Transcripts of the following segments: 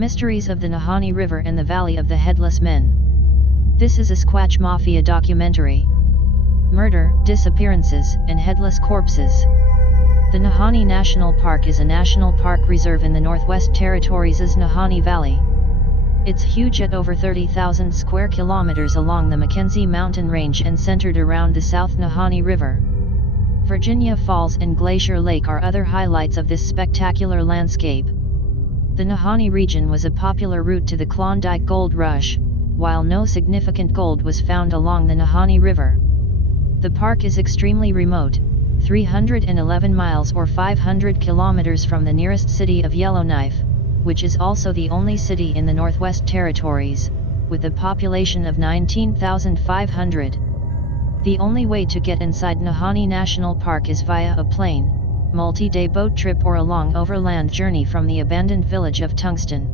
Mysteries of the Nahanni River and the Valley of the Headless Men. This is a Sasquatch Mafia documentary. Murder, disappearances, and headless corpses. The Nahanni National Park is a national park reserve in the Northwest Territories' Nahanni Valley. It's huge at over 30,000 square kilometers along the Mackenzie Mountain Range and centered around the South Nahanni River. Virginia Falls and Glacier Lake are other highlights of this spectacular landscape. The Nahanni region was a popular route to the Klondike Gold Rush, while no significant gold was found along the Nahanni River. The park is extremely remote, 311 miles or 500 kilometers from the nearest city of Yellowknife, which is also the only city in the Northwest Territories, with a population of 19,500. The only way to get inside Nahanni National Park is via a plane, multi-day boat trip or a long overland journey from the abandoned village of Tungsten.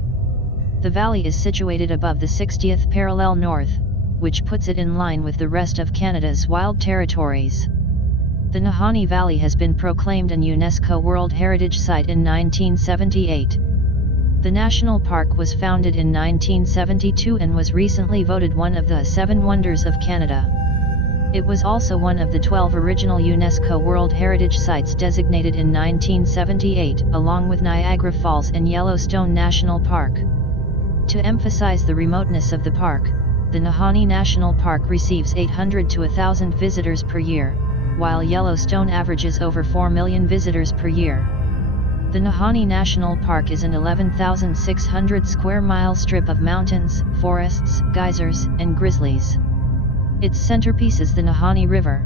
The valley is situated above the 60th parallel north, which puts it in line with the rest of Canada's wild territories. The Nahanni Valley has been proclaimed an UNESCO World Heritage Site in 1978. The national park was founded in 1972 and was recently voted one of the 7 Wonders of Canada. It was also one of the 12 original UNESCO World Heritage Sites designated in 1978, along with Niagara Falls and Yellowstone National Park. To emphasize the remoteness of the park, the Nahanni National Park receives 800 to 1,000 visitors per year, while Yellowstone averages over 4 million visitors per year. The Nahanni National Park is an 11,600 square mile strip of mountains, forests, geysers, and grizzlies. Its centerpiece is the Nahanni River.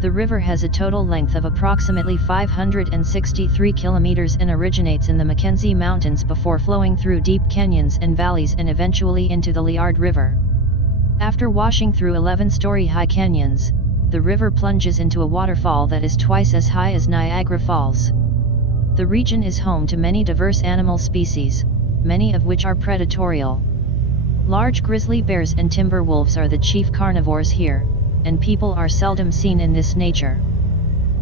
The river has a total length of approximately 563 kilometers and originates in the Mackenzie Mountains before flowing through deep canyons and valleys and eventually into the Liard River. After washing through 11-story high canyons, the river plunges into a waterfall that is twice as high as Niagara Falls. The region is home to many diverse animal species, many of which are predatory. Large grizzly bears and timber wolves are the chief carnivores here, and people are seldom seen in this nature.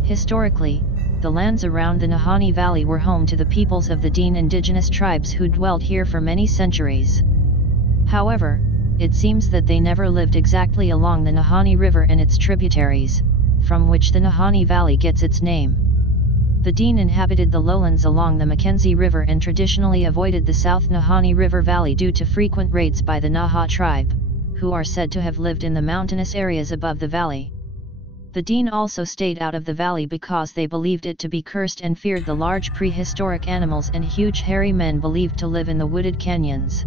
Historically, the lands around the Nahanni Valley were home to the peoples of the Dean indigenous tribes who dwelt here for many centuries. However, it seems that they never lived exactly along the Nahanni River and its tributaries, from which the Nahanni Valley gets its name. The Dean inhabited the lowlands along the Mackenzie River and traditionally avoided the South Nahanni River Valley due to frequent raids by the Naha tribe, who are said to have lived in the mountainous areas above the valley. The Dean also stayed out of the valley because they believed it to be cursed and feared the large prehistoric animals and huge hairy men believed to live in the wooded canyons.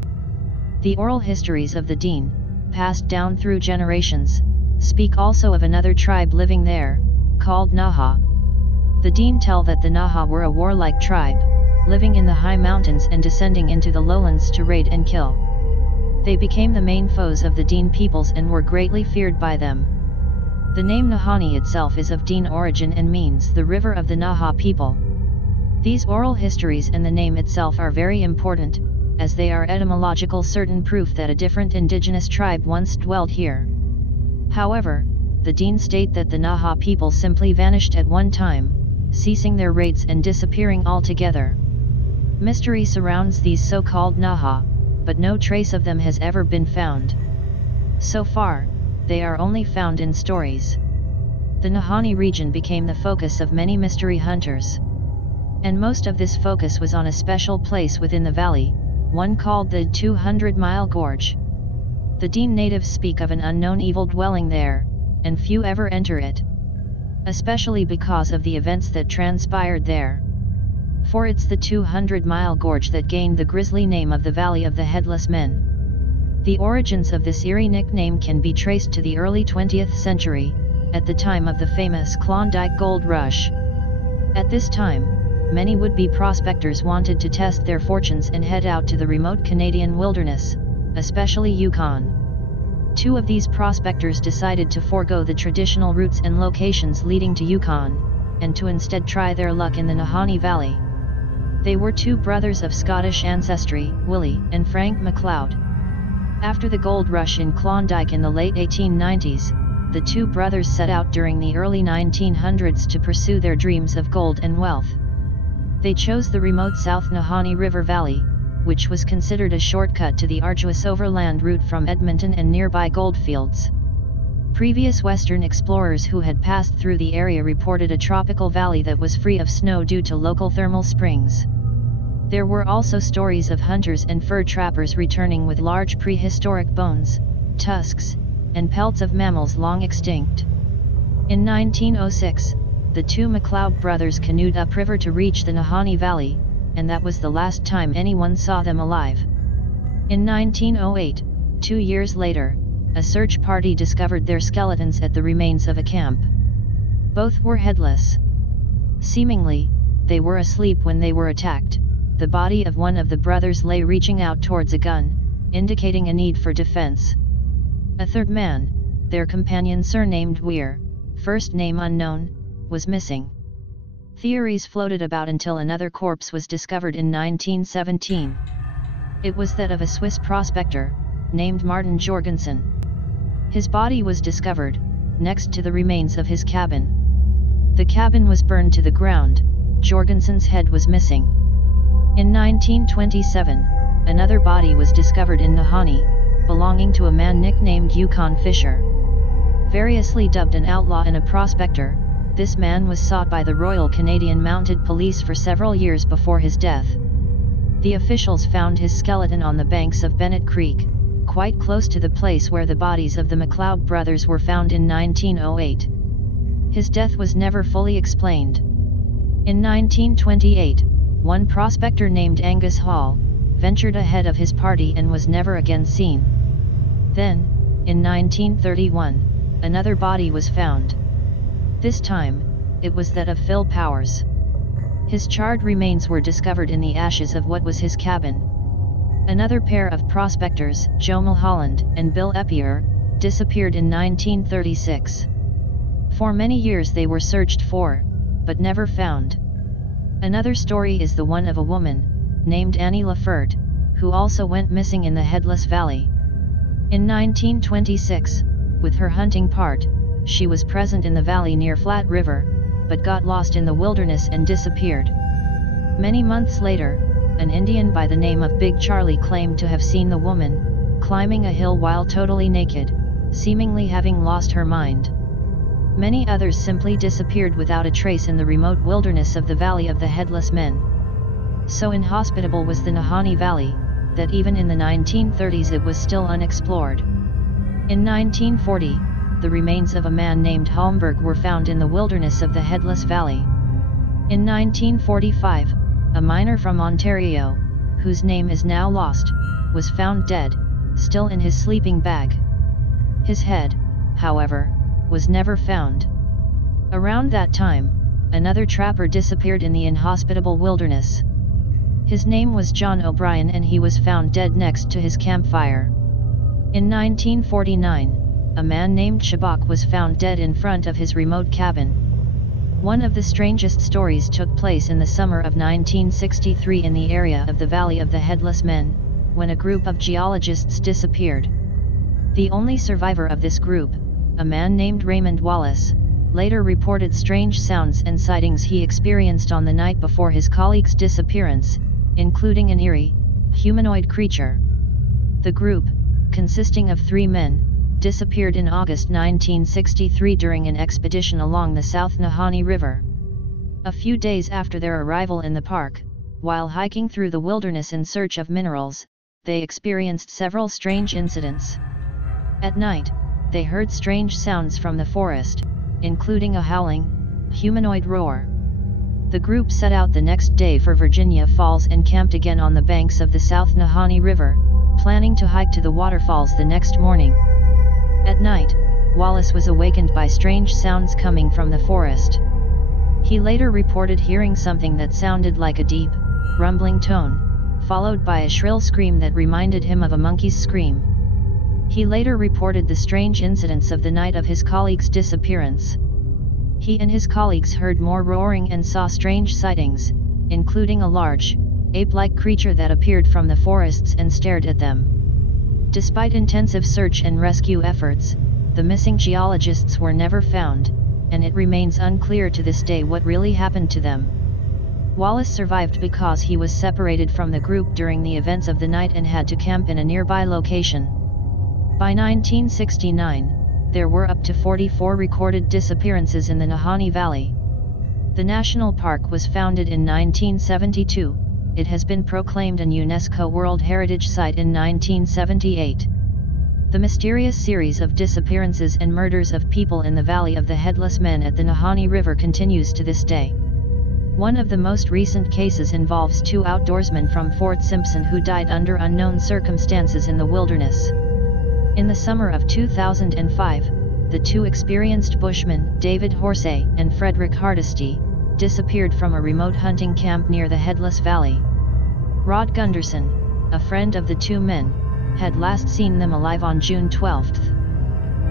The oral histories of the Dean, passed down through generations, speak also of another tribe living there, called Naha. The Dean tell that the Naha were a warlike tribe, living in the high mountains and descending into the lowlands to raid and kill. They became the main foes of the Dean peoples and were greatly feared by them. The name Nahanni itself is of Dean origin and means the river of the Naha people. These oral histories and the name itself are very important, as they are etymological certain proof that a different indigenous tribe once dwelt here. However, the Dean state that the Naha people simply vanished at one time, ceasing their raids and disappearing altogether. Mystery surrounds these so-called Naha, but no trace of them has ever been found. So far, they are only found in stories. The Nahanni region became the focus of many mystery hunters. And most of this focus was on a special place within the valley, one called the 200-Mile Gorge. The Dean natives speak of an unknown evil dwelling there, and few ever enter it. Especially because of the events that transpired there. For it's the 200-Mile Gorge that gained the grisly name of the Valley of the Headless Men. The origins of this eerie nickname can be traced to the early 20th century, at the time of the famous Klondike Gold Rush. At this time, many would-be prospectors wanted to test their fortunes and head out to the remote Canadian wilderness, especially Yukon. 2 of these prospectors decided to forego the traditional routes and locations leading to Yukon, and to instead try their luck in the Nahanni Valley. They were 2 brothers of Scottish ancestry, Willie and Frank MacLeod. After the gold rush in Klondike in the late 1890s, the 2 brothers set out during the early 1900s to pursue their dreams of gold and wealth. They chose the remote South Nahanni River Valley, which was considered a shortcut to the arduous overland route from Edmonton and nearby goldfields. Previous Western explorers who had passed through the area reported a tropical valley that was free of snow due to local thermal springs. There were also stories of hunters and fur trappers returning with large prehistoric bones, tusks, and pelts of mammals long extinct. In 1906, the two McLeod brothers canoed upriver to reach the Nahanni Valley, and that was the last time anyone saw them alive. In 1908, 2 years later, a search party discovered their skeletons at the remains of a camp. Both were headless. Seemingly, they were asleep when they were attacked. The body of one of the brothers lay reaching out towards a gun, indicating a need for defense. A third man, their companion surnamed Weir, first name unknown, was missing. Theories floated about until another corpse was discovered in 1917. It was that of a Swiss prospector, named Martin Jorgensen. His body was discovered, next to the remains of his cabin. The cabin was burned to the ground, Jorgensen's head was missing. In 1927, another body was discovered in Nahanni, belonging to a man nicknamed Yukon Fisher. Variously dubbed an outlaw and a prospector, this man was sought by the Royal Canadian Mounted Police for several years before his death. The officials found his skeleton on the banks of Bennett Creek, quite close to the place where the bodies of the McLeod brothers were found in 1908. His death was never fully explained. In 1928, one prospector named Angus Hall ventured ahead of his party and was never again seen. Then, in 1931, another body was found. This time, it was that of Phil Powers. His charred remains were discovered in the ashes of what was his cabin. Another pair of prospectors, Joe Mulholland and Bill Epier, disappeared in 1936. For many years they were searched for, but never found. Another story is the one of a woman, named Annie Laferte, who also went missing in the Headless Valley. In 1926, with her hunting part, she was present in the valley near Flat River, but got lost in the wilderness and disappeared. Many months later, an Indian by the name of Big Charlie claimed to have seen the woman climbing a hill while totally naked, seemingly having lost her mind. Many others simply disappeared without a trace in the remote wilderness of the Valley of the Headless Men. So inhospitable was the Nahanni Valley, that even in the 1930s it was still unexplored. In 1940, the remains of a man named Holmberg were found in the wilderness of the Headless Valley. In 1945, a miner from Ontario, whose name is now lost, was found dead, still in his sleeping bag. His head, however, was never found. Around that time, another trapper disappeared in the inhospitable wilderness. His name was John O'Brien and he was found dead next to his campfire. In 1949, a man named Shabak was found dead in front of his remote cabin. One of the strangest stories took place in the summer of 1963 in the area of the Valley of the Headless Men, when a group of geologists disappeared. The only survivor of this group, a man named Raymond Wallace, later reported strange sounds and sightings he experienced on the night before his colleague's disappearance, including an eerie, humanoid creature. The group, consisting of 3 men, disappeared in August 1963 during an expedition along the South Nahanni River. A few days after their arrival in the park, while hiking through the wilderness in search of minerals, they experienced several strange incidents. At night, they heard strange sounds from the forest, including a howling, humanoid roar. The group set out the next day for Virginia Falls and camped again on the banks of the South Nahanni River, planning to hike to the waterfalls the next morning. At night, Wallace was awakened by strange sounds coming from the forest. He later reported hearing something that sounded like a deep, rumbling tone, followed by a shrill scream that reminded him of a monkey's scream. He later reported the strange incidents of the night of his colleague's disappearance. He and his colleagues heard more roaring and saw strange sightings, including a large, ape-like creature that appeared from the forests and stared at them. Despite intensive search and rescue efforts, the missing geologists were never found, and it remains unclear to this day what really happened to them. Wallace survived because he was separated from the group during the events of the night and had to camp in a nearby location. By 1969, there were up to 44 recorded disappearances in the Nahanni Valley. The national park was founded in 1972, it has been proclaimed an UNESCO World Heritage Site in 1978. The mysterious series of disappearances and murders of people in the Valley of the Headless Men at the Nahanni River continues to this day. One of the most recent cases involves two outdoorsmen from Fort Simpson who died under unknown circumstances in the wilderness. In the summer of 2005, the two experienced bushmen, David Horsey and Frederick Hardesty, disappeared from a remote hunting camp near the Headless Valley. Rod Gunderson, a friend of the two men, had last seen them alive on June 12.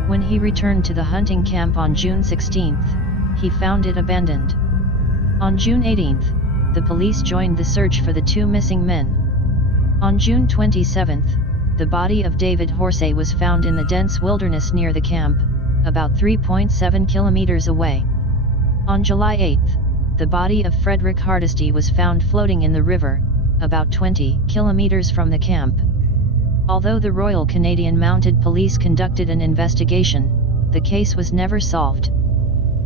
When he returned to the hunting camp on June 16, he found it abandoned. On June 18, the police joined the search for the two missing men. On June 27, the body of David Horsey was found in the dense wilderness near the camp, about 3.7 kilometers away. On July 8, the body of Frederick Hardesty was found floating in the river, about 20 kilometers from the camp. Although the Royal Canadian Mounted Police conducted an investigation, the case was never solved.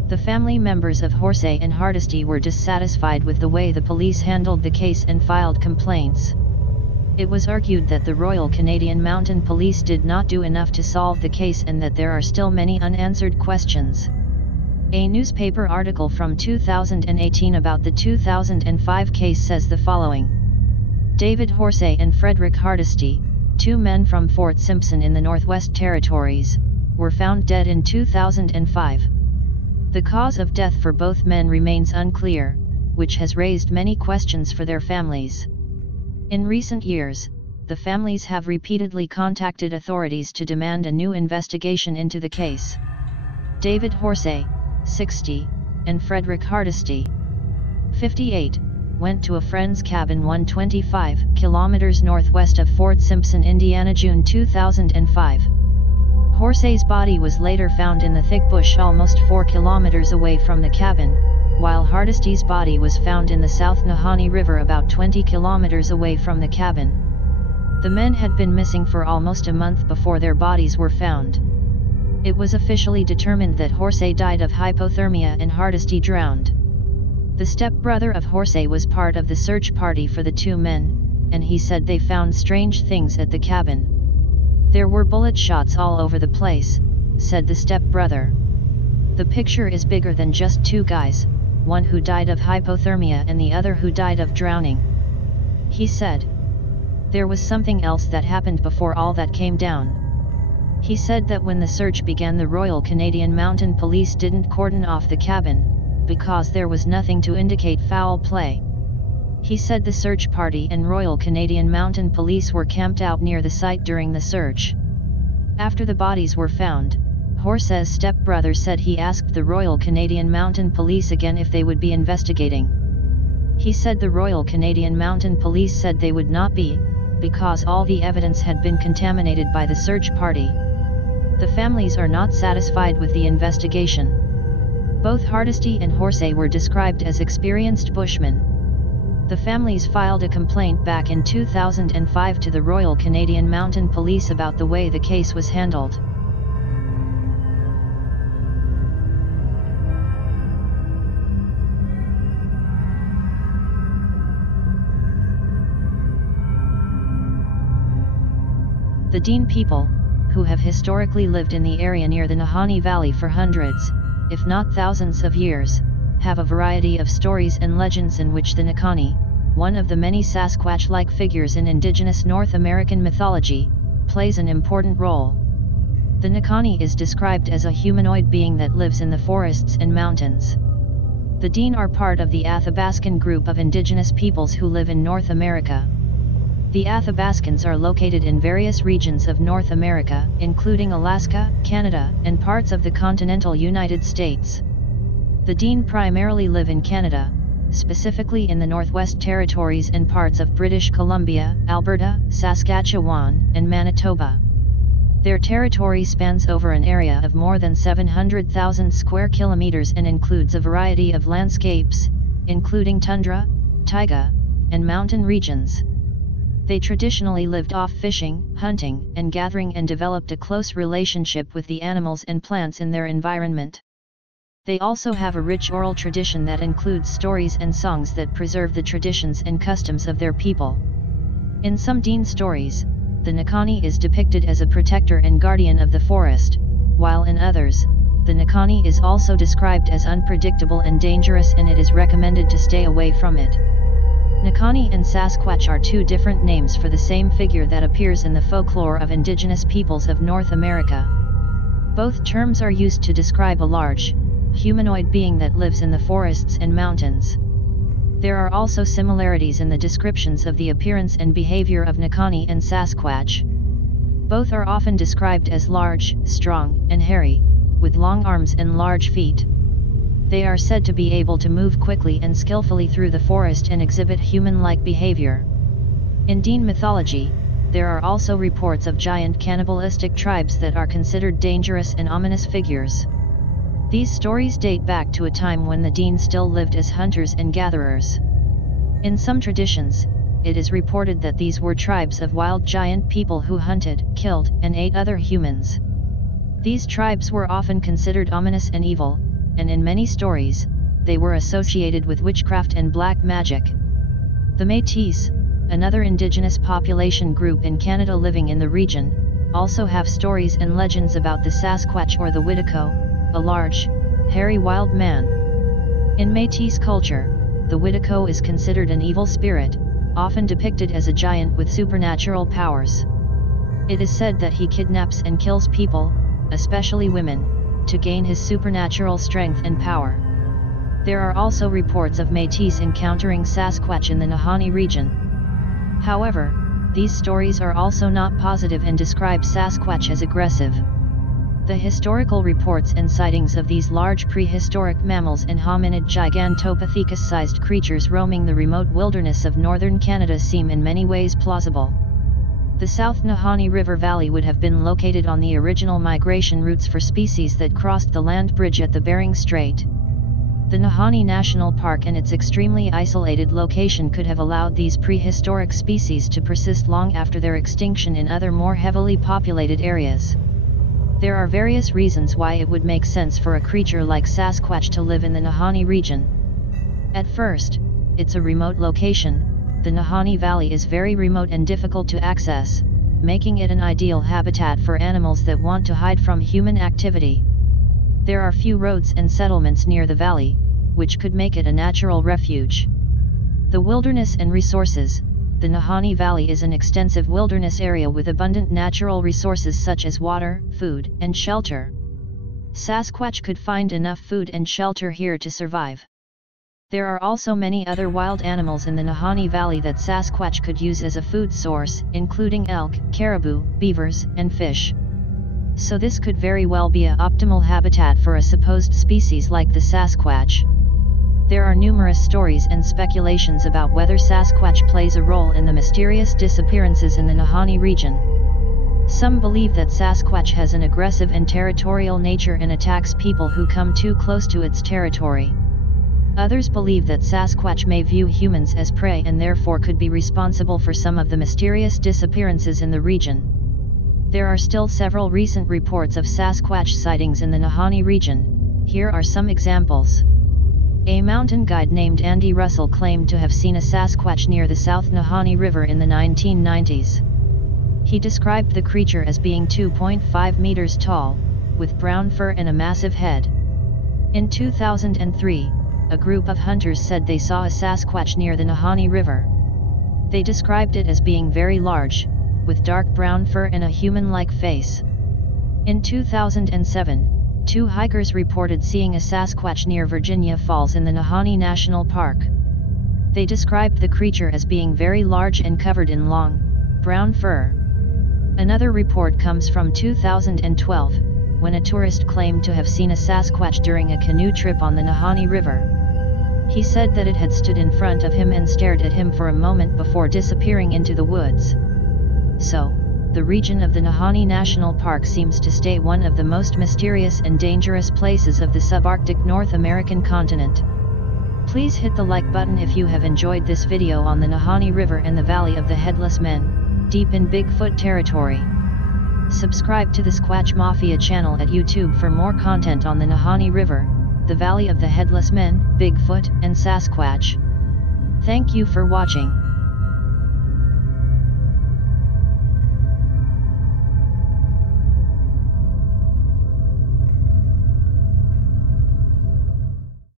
The family members of Horsey and Hardesty were dissatisfied with the way the police handled the case and filed complaints. It was argued that the Royal Canadian Mounted Police did not do enough to solve the case and that there are still many unanswered questions. A newspaper article from 2018 about the 2005 case says the following. David Horsey and Frederick Hardesty, two men from Fort Simpson in the Northwest Territories, were found dead in 2005. The cause of death for both men remains unclear, which has raised many questions for their families. In recent years, the families have repeatedly contacted authorities to demand a new investigation into the case. David Horsey, 60, and Frederick Hardesty, 58, went to a friend's cabin 125 kilometers northwest of Fort Simpson, Indiana, June 2005. Horsey's body was later found in the thick bush almost 4 kilometers away from the cabin, while Hardesty's body was found in the South Nahanni River about 20 kilometers away from the cabin. The men had been missing for almost a month before their bodies were found. It was officially determined that Horsey died of hypothermia and Hardesty drowned. The stepbrother of Horsey was part of the search party for the two men, and he said they found strange things at the cabin. There were bullet shots all over the place, said the stepbrother. The picture is bigger than just two guys, one who died of hypothermia and the other who died of drowning. He said. There was something else that happened before all that came down. He said that when the search began, the Royal Canadian Mounted Police didn't cordon off the cabin, because there was nothing to indicate foul play. He said the search party and Royal Canadian Mounted Police were camped out near the site during the search. After the bodies were found, Horsey's stepbrother said he asked the Royal Canadian Mounted Police again if they would be investigating. He said the Royal Canadian Mounted Police said they would not be, because all the evidence had been contaminated by the search party. The families are not satisfied with the investigation. Both Hardesty and Horsey were described as experienced bushmen. The families filed a complaint back in 2005 to the Royal Canadian Mounted Police about the way the case was handled. The Dean people, who have historically lived in the area near the Nahanni Valley for hundreds, if not thousands of years, have a variety of stories and legends in which the Nahanni, one of the many Sasquatch-like figures in indigenous North American mythology, plays an important role. The Nahanni is described as a humanoid being that lives in the forests and mountains. The Dean are part of the Athabascan group of indigenous peoples who live in North America. The Athabascans are located in various regions of North America, including Alaska, Canada, and parts of the continental United States. The Dean primarily live in Canada, specifically in the Northwest Territories and parts of British Columbia, Alberta, Saskatchewan, and Manitoba. Their territory spans over an area of more than 700,000 square kilometers and includes a variety of landscapes, including tundra, taiga, and mountain regions. They traditionally lived off fishing, hunting, and gathering and developed a close relationship with the animals and plants in their environment. They also have a rich oral tradition that includes stories and songs that preserve the traditions and customs of their people. In some Dean stories, the Nahanni is depicted as a protector and guardian of the forest, while in others, the Nahanni is also described as unpredictable and dangerous, and it is recommended to stay away from it. Nahanni and Sasquatch are two different names for the same figure that appears in the folklore of indigenous peoples of North America. Both terms are used to describe a large, humanoid being that lives in the forests and mountains. There are also similarities in the descriptions of the appearance and behavior of Nahanni and Sasquatch. Both are often described as large, strong, and hairy, with long arms and large feet. They are said to be able to move quickly and skillfully through the forest and exhibit human-like behavior. In Dean mythology, there are also reports of giant cannibalistic tribes that are considered dangerous and ominous figures. These stories date back to a time when the Dean still lived as hunters and gatherers. In some traditions, it is reported that these were tribes of wild giant people who hunted, killed, and ate other humans. These tribes were often considered ominous and evil, and in many stories, they were associated with witchcraft and black magic. The Métis, another indigenous population group in Canada living in the region, also have stories and legends about the Sasquatch or the Witico, a large, hairy wild man. In Métis culture, the Witico is considered an evil spirit, often depicted as a giant with supernatural powers. It is said that he kidnaps and kills people, especially women, to gain his supernatural strength and power. There are also reports of Métis encountering Sasquatch in the Nahanni region. However, these stories are also not positive and describe Sasquatch as aggressive. The historical reports and sightings of these large prehistoric mammals and hominid Gigantopithecus-sized creatures roaming the remote wilderness of northern Canada seem in many ways plausible. The South Nahanni River Valley would have been located on the original migration routes for species that crossed the land bridge at the Bering Strait. The Nahanni National Park and its extremely isolated location could have allowed these prehistoric species to persist long after their extinction in other more heavily populated areas. There are various reasons why it would make sense for a creature like Sasquatch to live in the Nahanni region. At first, it's a remote location. The Nahanni Valley is very remote and difficult to access, making it an ideal habitat for animals that want to hide from human activity. There are few roads and settlements near the valley, which could make it a natural refuge. The wilderness and resources. The Nahanni Valley is an extensive wilderness area with abundant natural resources such as water, food, and shelter. Sasquatch could find enough food and shelter here to survive. There are also many other wild animals in the Nahanni Valley that Sasquatch could use as a food source, including elk, caribou, beavers, and fish. So this could very well be an optimal habitat for a supposed species like the Sasquatch. There are numerous stories and speculations about whether Sasquatch plays a role in the mysterious disappearances in the Nahanni region. Some believe that Sasquatch has an aggressive and territorial nature and attacks people who come too close to its territory. Others believe that Sasquatch may view humans as prey and therefore could be responsible for some of the mysterious disappearances in the region. There are still several recent reports of Sasquatch sightings in the Nahanni region. Here are some examples. A mountain guide named Andy Russell claimed to have seen a Sasquatch near the South Nahanni River in the 1990s. He described the creature as being 2.5 meters tall, with brown fur and a massive head. In 2003, a group of hunters said they saw a Sasquatch near the Nahanni River. They described it as being very large, with dark brown fur and a human-like face. In 2007, two hikers reported seeing a Sasquatch near Virginia Falls in the Nahanni National Park. They described the creature as being very large and covered in long, brown fur. Another report comes from 2012, when a tourist claimed to have seen a Sasquatch during a canoe trip on the Nahanni River. He said that it had stood in front of him and stared at him for a moment before disappearing into the woods. So, the region of the Nahanni National Park seems to stay one of the most mysterious and dangerous places of the subarctic North American continent. Please hit the like button if you have enjoyed this video on the Nahanni River and the Valley of the Headless Men, deep in Bigfoot territory. Subscribe to the Sasquatch Mafia channel at YouTube for more content on the Nahanni River, the Valley of the Headless Men, Bigfoot, and Sasquatch. Thank you for watching.